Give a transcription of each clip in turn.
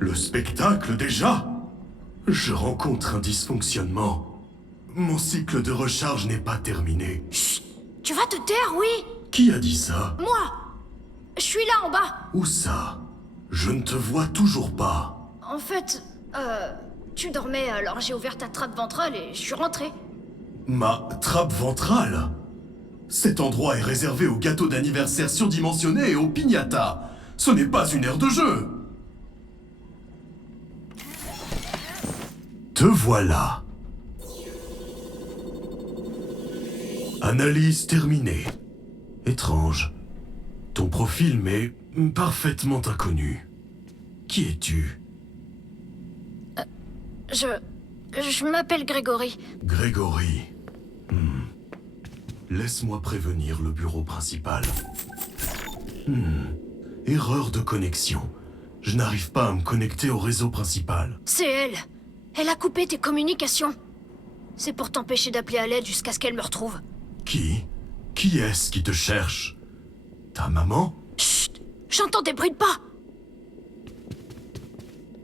Le spectacle déjà? Je rencontre un dysfonctionnement. Mon cycle de recharge n'est pas terminé. Chut! Tu vas te taire, oui? Qui a dit ça? Moi! Je suis là en bas! Où ça? Je ne te vois toujours pas. En fait, tu dormais, alors j'ai ouvert ta trappe ventrale et je suis rentré. Ma trappe ventrale? Cet endroit est réservé aux gâteaux d'anniversaire surdimensionnés et aux piñatas. Ce n'est pas une aire de jeu. Te voilà. Analyse terminée. Étrange. Ton profil m'est parfaitement inconnu. Qui es-tu? Je m'appelle Grégory. Grégory. Laisse-moi prévenir le bureau principal. Erreur de connexion. Je n'arrive pas à me connecter au réseau principal. C'est elle. Elle a coupé tes communications. C'est pour t'empêcher d'appeler à l'aide jusqu'à ce qu'elle me retrouve. Qui? Qui est-ce qui te cherche? Ta maman? Chut! J'entends des bruits de pas!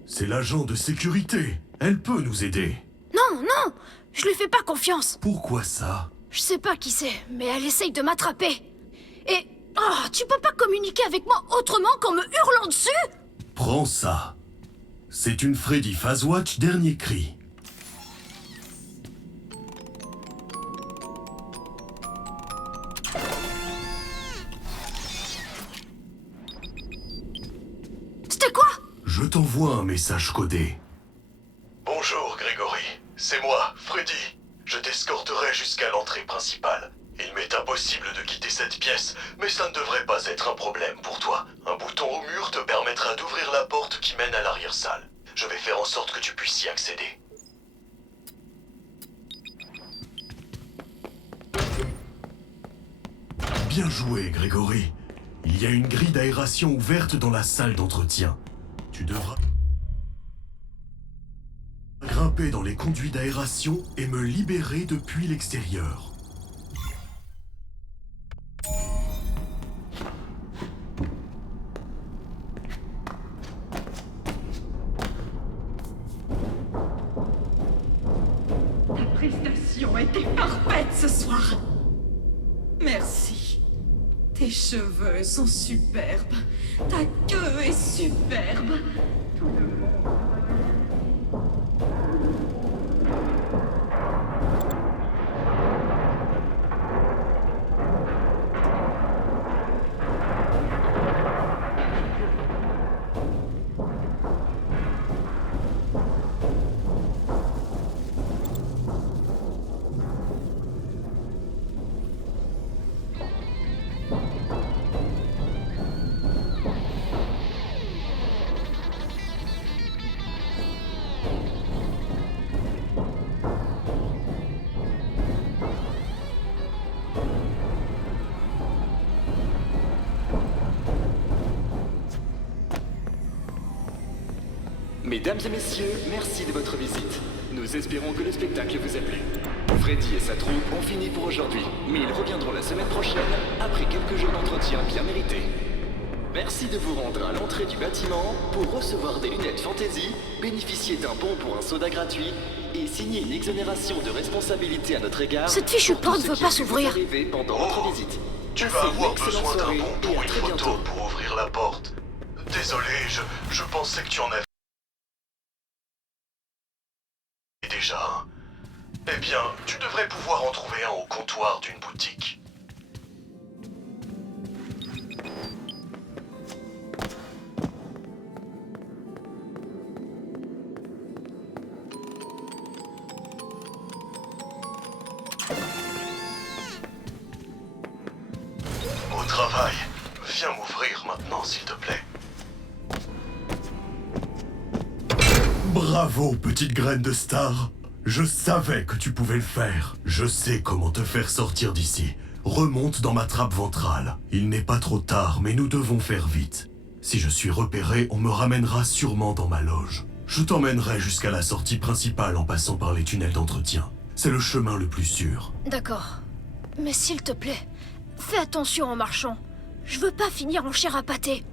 C'est l'agent de sécurité. Elle peut nous aider. Non, non! Je lui fais pas confiance. Pourquoi ça? Je sais pas qui c'est, mais elle essaye de m'attraper. Et... Oh, tu peux pas communiquer avec moi autrement qu'en me hurlant dessus? Prends ça. C'est une Freddy Fazwatch dernier cri. C'était quoi? Je t'envoie un message codé. Bonjour Grégory, c'est moi, Freddy. Je t'escorterai jusqu'à l'entrée principale. Il m'est impossible de quitter cette pièce, mais ça ne devrait pas être un problème pour toi. Un bouton au mur te permettra d'ouvrir la porte qui mène à l'arrière-salle. Je vais faire en sorte que tu puisses y accéder. Bien joué, Grégory. Il y a une grille d'aération ouverte dans la salle d'entretien. Tu devras grimper dans les conduits d'aération et me libérer depuis l'extérieur. Ta prestation était parfaite ce soir. Merci. Tes cheveux sont superbes. Ta queue est superbe. Tout le monde. Mesdames et messieurs, merci de votre visite. Nous espérons que le spectacle vous a plu. Freddy et sa troupe ont fini pour aujourd'hui, mais ils reviendront la semaine prochaine, après quelques jours d'entretien bien mérités. Merci de vous rendre à l'entrée du bâtiment pour recevoir des lunettes Fantasy, bénéficier d'un bon pour un soda gratuit et signer une exonération de responsabilité à notre égard. Cette fichue pour tout porte ce veut qui pas a pu vous s'ouvrir. arriver pendant votre visite. Tu Passez vas une avoir excellente besoin d'un soirée bon et pour à une très photo bientôt. pour ouvrir la porte. Désolé, je pensais que tu en avais déjà un. Eh bien, tu devrais pouvoir en trouver un au comptoir d'une boutique. Au travail. Viens m'ouvrir maintenant, s'il te plaît. Bravo, petite graine de star. Je savais que tu pouvais le faire. Je sais comment te faire sortir d'ici. Remonte dans ma trappe ventrale. Il n'est pas trop tard, mais nous devons faire vite. Si je suis repéré, on me ramènera sûrement dans ma loge. Je t'emmènerai jusqu'à la sortie principale en passant par les tunnels d'entretien. C'est le chemin le plus sûr. D'accord. Mais s'il te plaît, fais attention en marchant. Je veux pas finir en chair à pâté.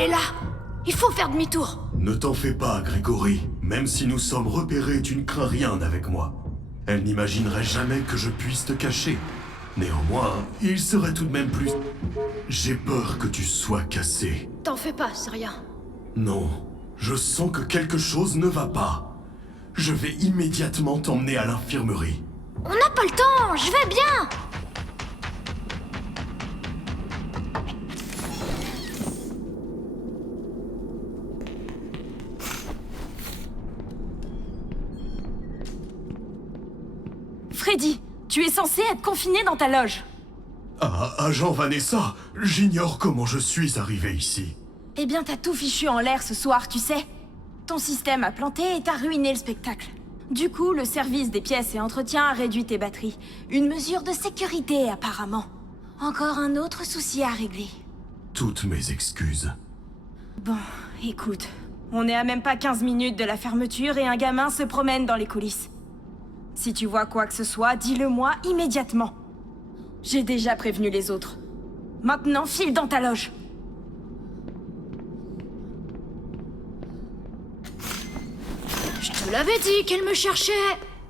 Elle est là. Il faut faire demi-tour. Ne t'en fais pas, Grégory. Même si nous sommes repérés, tu ne crains rien avec moi. Elle n'imaginerait jamais que je puisse te cacher. Néanmoins, il serait tout de même plus... J'ai peur que tu sois cassé. T'en fais pas, c'est rien. Non, je sens que quelque chose ne va pas. Je vais immédiatement t'emmener à l'infirmerie. On n'a pas le temps, je vais bien. Freddy, tu es censé être confiné dans ta loge. Ah, agent Vanessa, j'ignore comment je suis arrivé ici. Eh bien, t'as tout fichu en l'air ce soir, tu sais. Ton système a planté et t'as ruiné le spectacle. Du coup, le service des pièces et entretien a réduit tes batteries. Une mesure de sécurité, apparemment. Encore un autre souci à régler. Toutes mes excuses. Bon, écoute. On est à même pas 15 minutes de la fermeture et un gamin se promène dans les coulisses. Si tu vois quoi que ce soit, dis-le-moi immédiatement. J'ai déjà prévenu les autres. Maintenant, file dans ta loge. Je te l'avais dit qu'elle me cherchait.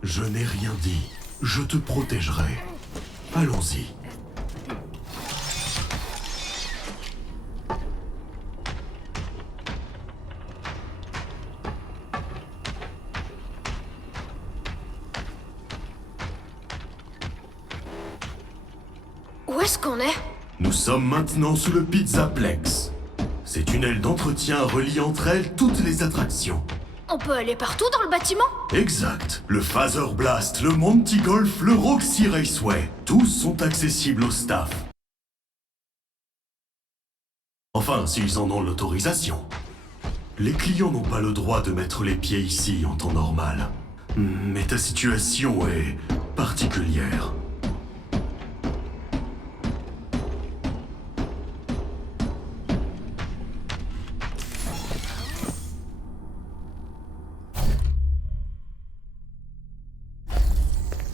Je n'ai rien dit. Je te protégerai. Allons-y. Où est-ce qu'on est? Nous sommes maintenant sous le Pizzaplex. Ces tunnels d'entretien relient entre elles toutes les attractions. On peut aller partout dans le bâtiment? Exact. Le Phaser Blast, le Monty Golf, le Roxy Raceway. Tous sont accessibles au staff. Enfin, s'ils en ont l'autorisation. Les clients n'ont pas le droit de mettre les pieds ici en temps normal. Mais ta situation est particulière.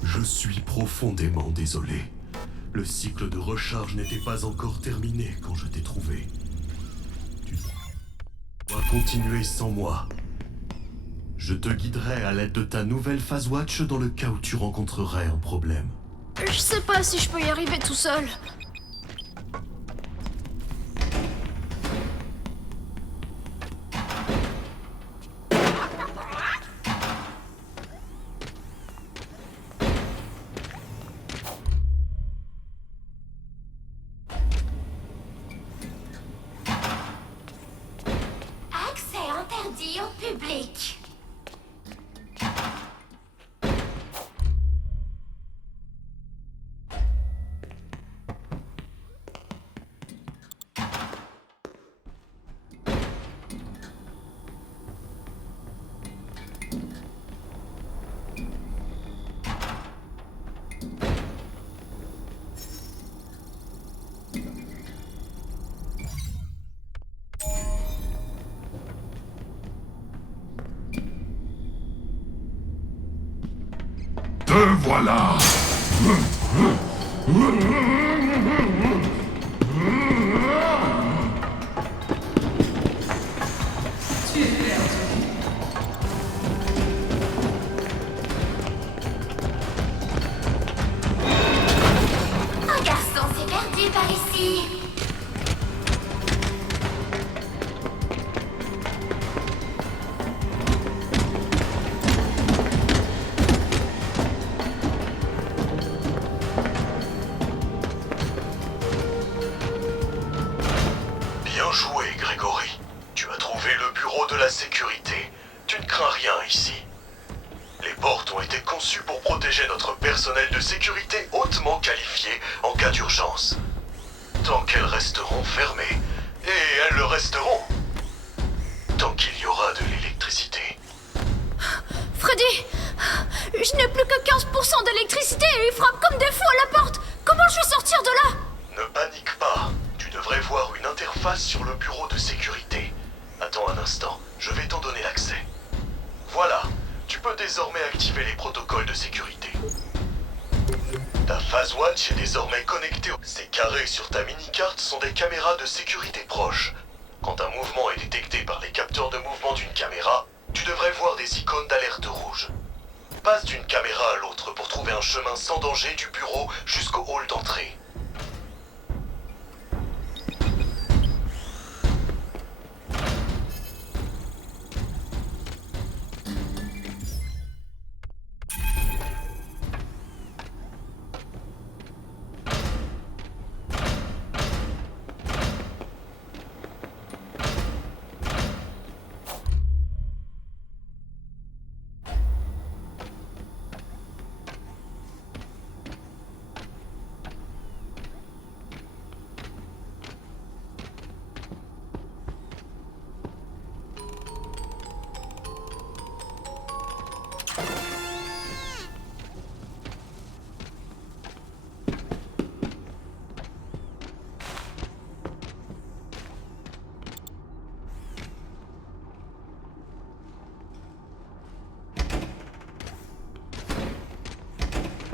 Je suis profondément désolé. Le cycle de recharge n'était pas encore terminé quand je t'ai trouvé. Tu dois continuer sans moi. Je te guiderai à l'aide de ta nouvelle Phasewatch dans le cas où tu rencontrerais un problème. Je sais pas si je peux y arriver tout seul. Accès interdit au public. Te voilà! Tu es perdu. Un garçon s'est perdu par ici. Bien joué, Grégory. Tu as trouvé le bureau de la sécurité. Tu ne crains rien ici. Les portes ont été conçues pour protéger notre personnel de sécurité hautement qualifié en cas d'urgence. Tant qu'elles resteront fermées, et elles le resteront, tant qu'il y aura de l'électricité. Freddy! Je n'ai plus que 15% d'électricité et il frappe comme des fous à la porte! Comment je vais sortir de là? Ne panique pas. Tu devrais voir une interface sur le bureau de sécurité. Attends un instant, je vais t'en donner l'accès. Voilà, tu peux désormais activer les protocoles de sécurité. Ta Phasewatch est désormais connectée. Ces carrés sur ta mini-carte sont des caméras de sécurité proches. Quand un mouvement est détecté par les capteurs de mouvement d'une caméra, tu devrais voir des icônes d'alerte rouge. Passe d'une caméra à l'autre pour trouver un chemin sans danger du bureau jusqu'au hall d'entrée.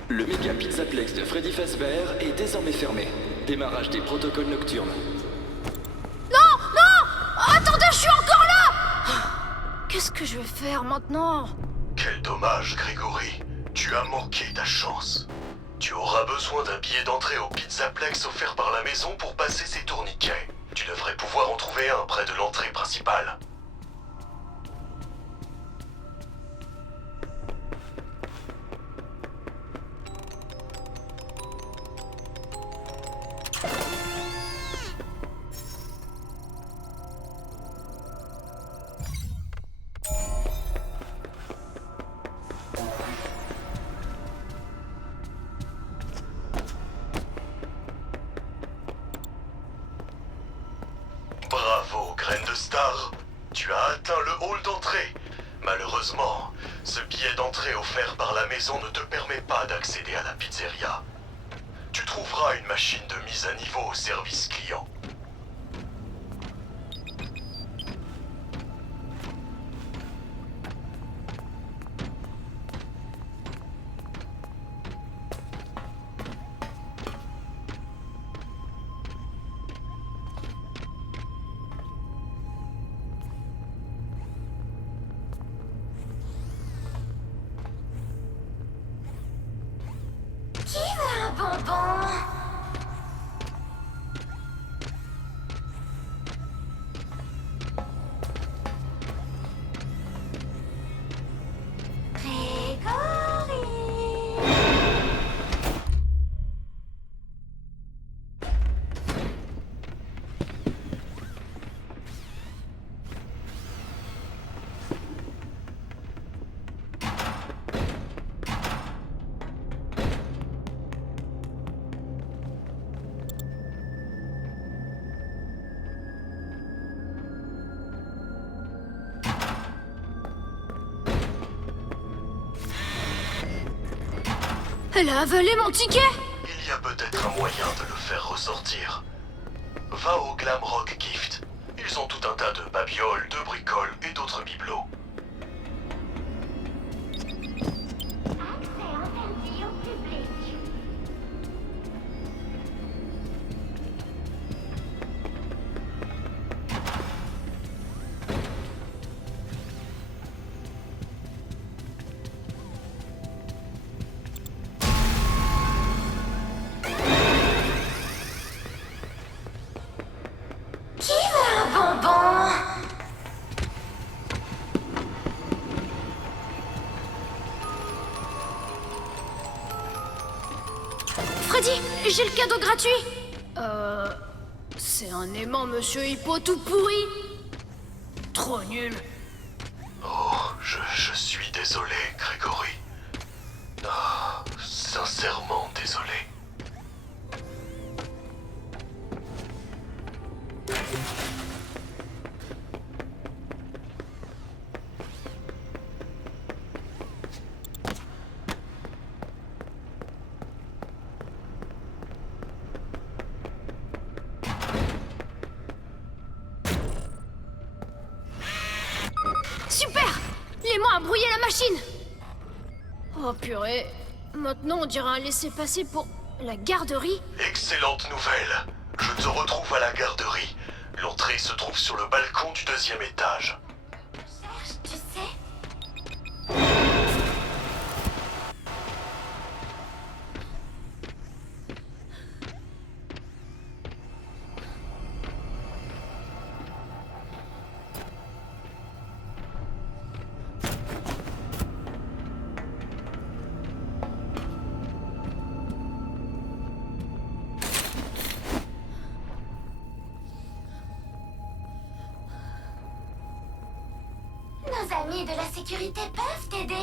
Le méga pizzaplex de Freddy Fazbear est désormais fermé. Démarrage des protocoles nocturnes. Non! Non! Attendez, je suis encore là! Qu'est-ce que je vais faire maintenant? Quel dommage, Grégory. Tu as manqué ta chance. Tu auras besoin d'un billet d'entrée au pizzaplex offert par la maison pour passer ses tourniquets. Tu devrais pouvoir en trouver un près de l'entrée principale. Bravo, graine de star. Tu as atteint le hall d'entrée. Malheureusement, ce billet d'entrée offert par la maison ne te permet pas d'accéder à la pizzeria. Tu trouveras une machine de mise à niveau au service client. Qui veut un bonbon? Grégory. Elle a avalé mon ticket! Il y a peut-être un moyen de le faire ressortir. Va au Glam Rock Gift. Ils ont tout un tas de babioles, de bricoles et d'autres bibelots. Accès interdit au public. Qui veut un bonbon? Freddy, j'ai le cadeau gratuit! C'est un aimant Monsieur Hippo tout pourri! Trop nul! Oh, je suis désolé, Grégory. Ah, sincèrement désolé. Super! L'aimant a brouillé la machine! Oh purée, maintenant on dirait un laissez-passer pour la garderie. Excellente nouvelle. Je te retrouve à la garderie. L'entrée se trouve sur le balcon du 2e étage. Cherche, tu sais. Nos amis de la sécurité peuvent t'aider.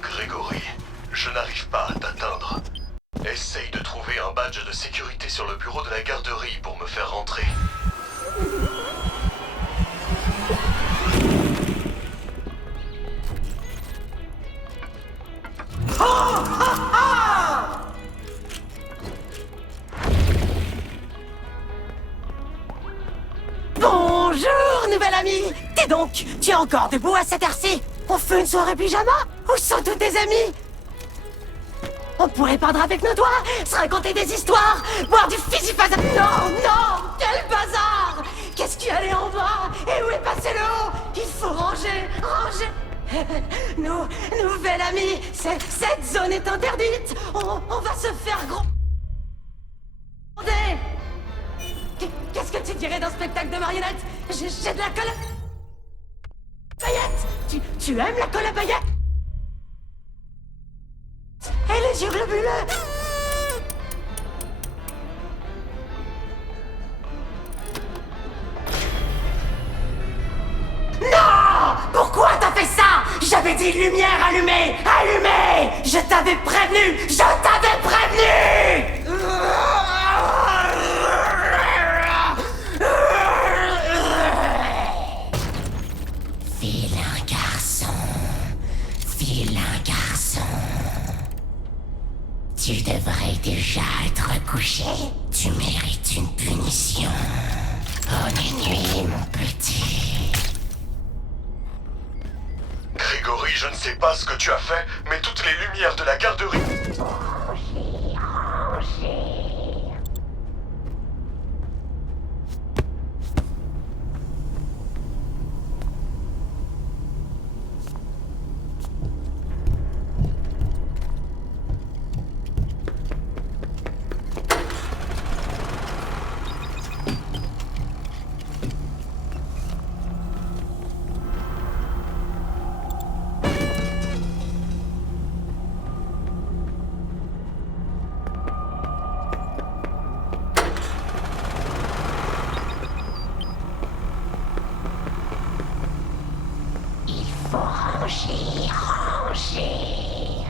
Grégory, je n'arrive pas à t'atteindre. Essaye de trouver un badge de sécurité sur le bureau de la garderie pour me faire rentrer. Bonjour, nouvel ami. T'es donc, tu es encore debout à cette heure-ci? On fait une soirée pyjama? Où sont tous tes amis? On pourrait peindre avec nos doigts, se raconter des histoires, boire du fizzy-fazz. Non, non, quel bazar! Qu'est-ce qui allait en bas? Et où est passé le haut? Il faut ranger, ranger. Nouvel ami, cette zone est interdite. On va se faire gros. Qu'est-ce que tu dirais d'un spectacle de marionnettes? J'ai de la colle à paillettes. Tu aimes la colle à paillettes? Et les yeux globuleux? Non! Pourquoi t'as fait ça? J'avais dit lumière allumée! Allumée! Je t'avais prévenu! Je t'avais prévenu! Vilain garçon. Vilain garçon. Tu devrais déjà être couché. Tu mérites une punition. Bonne nuit, mon petit. Grégory, je ne sais pas ce que tu as fait, mais toutes les lumières de la garderie... Ranger, ranger.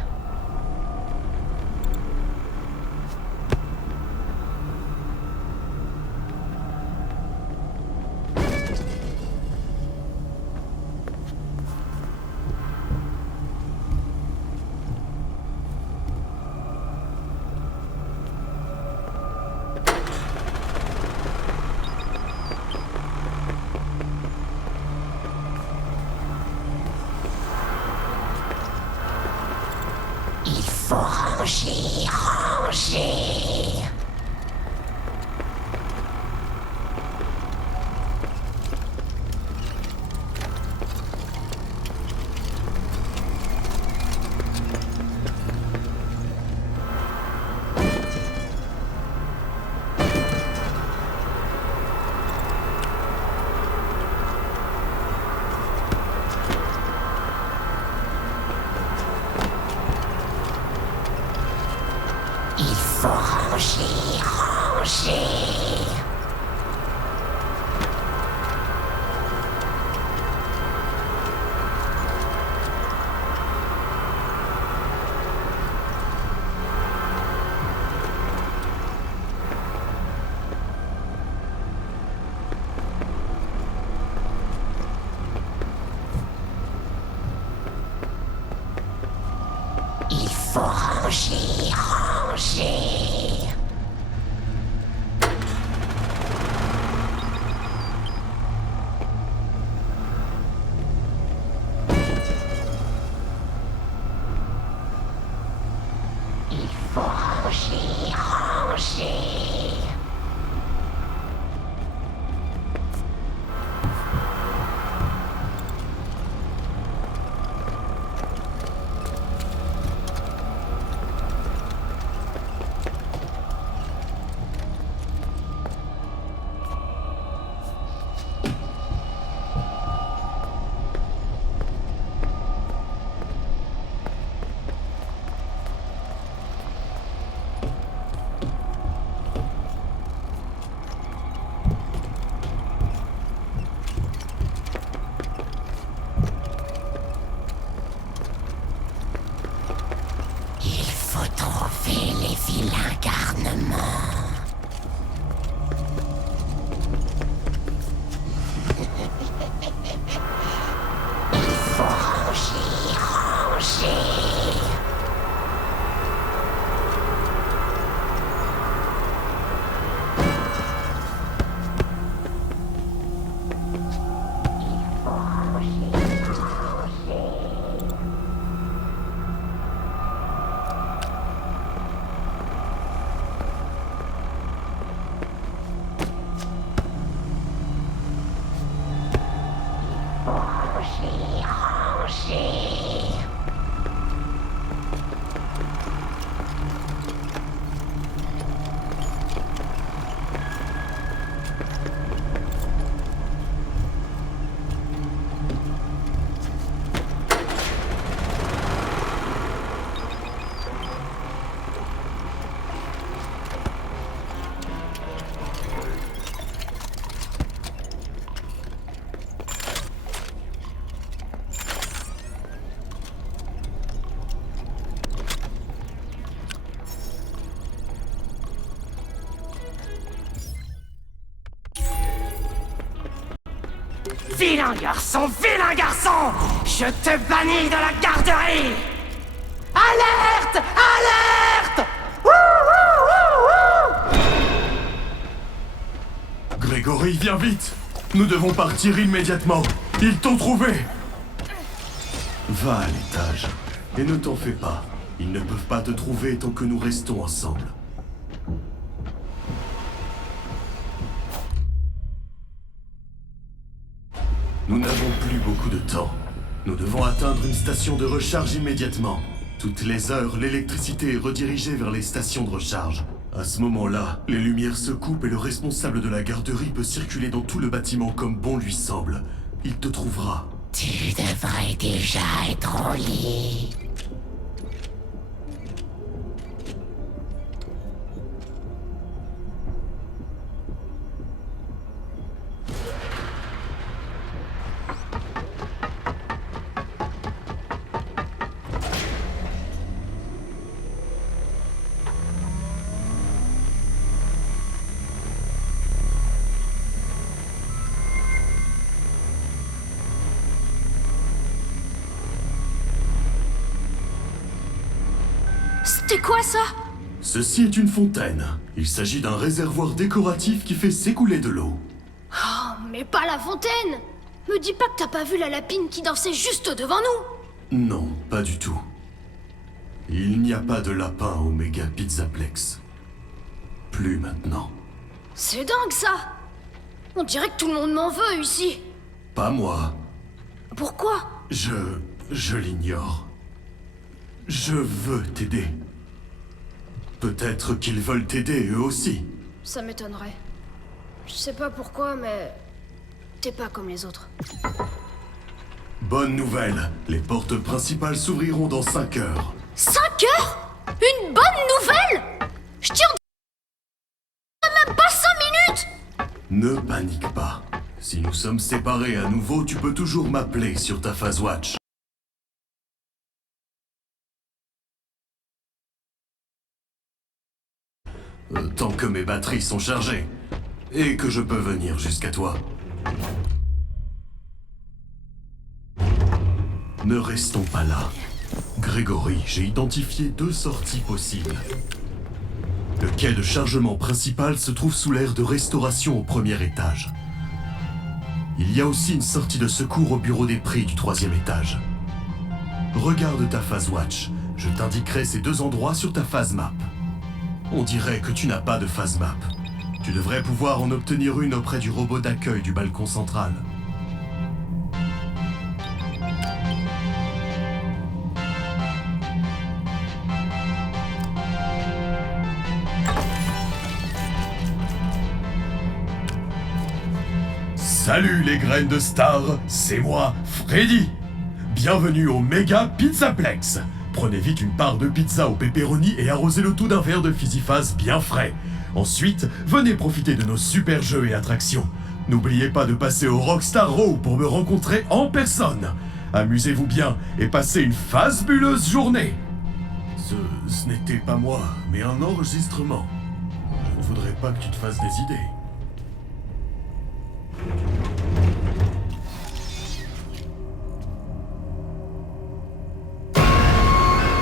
Il faut ranger, ranger. Il faut ranger, ranger. Il faut ranger, ranger. Il faut trouver les vilains garnements. Il faut ranger, ranger. Il faut ranger, ranger. Ranger, ranger. Vilain garçon, vilain garçon! Je te bannis de la garderie! Alerte! Alerte! Wouh, wouh, wouh, wouh! Grégory, viens vite! Nous devons partir immédiatement! Ils t'ont trouvé! Va à l'étage. Et ne t'en fais pas. Ils ne peuvent pas te trouver tant que nous restons ensemble. Nous n'avons plus beaucoup de temps. Nous devons atteindre une station de recharge immédiatement. Toutes les heures, l'électricité est redirigée vers les stations de recharge. À ce moment-là, les lumières se coupent et le responsable de la garderie peut circuler dans tout le bâtiment comme bon lui semble. Il te trouvera. Tu devrais déjà être au lit. C'était quoi ça? Ceci est une fontaine. Il s'agit d'un réservoir décoratif qui fait s'écouler de l'eau. Oh, mais pas la fontaine! Me dis pas que t'as pas vu la lapine qui dansait juste devant nous! Non, pas du tout. Il n'y a pas de lapin au méga Pizzaplex. Plus maintenant. C'est dingue ça! On dirait que tout le monde m'en veut ici! Pas moi. Pourquoi? Je l'ignore. Je veux t'aider. Peut-être qu'ils veulent t'aider eux aussi. Ça m'étonnerait. Je sais pas pourquoi, mais... t'es pas comme les autres. Bonne nouvelle, les portes principales s'ouvriront dans 5 heures. 5 heures? Une bonne nouvelle? Je tiens à Ne panique pas. Si nous sommes séparés à nouveau, tu peux toujours m'appeler sur ta phase watch. Tant que mes batteries sont chargées. Et que je peux venir jusqu'à toi. Ne restons pas là. Grégory, j'ai identifié 2 sorties possibles. Le quai de chargement principal se trouve sous l'aire de restauration au 1er étage. Il y a aussi une sortie de secours au bureau des prix du 3e étage. Regarde ta phase watch. Je t'indiquerai ces 2 endroits sur ta phase map. On dirait que tu n'as pas de phase map. Tu devrais pouvoir en obtenir une auprès du robot d'accueil du balcon central. Salut les graines de star, c'est moi, Freddy. Bienvenue au Méga Pizzaplex. Prenez vite une part de pizza au pepperoni et arrosez le tout d'un verre de Fizzy-Faz bien frais. Ensuite, venez profiter de nos super jeux et attractions. N'oubliez pas de passer au Rockstar Row pour me rencontrer en personne. Amusez-vous bien et passez une fabuleuse journée. Ce n'était pas moi, mais un enregistrement. Je ne voudrais pas que tu te fasses des idées.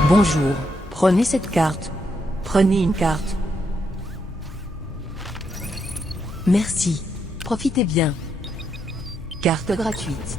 Bonjour, prenez cette carte. Prenez une carte. Merci. Profitez bien. Carte gratuite.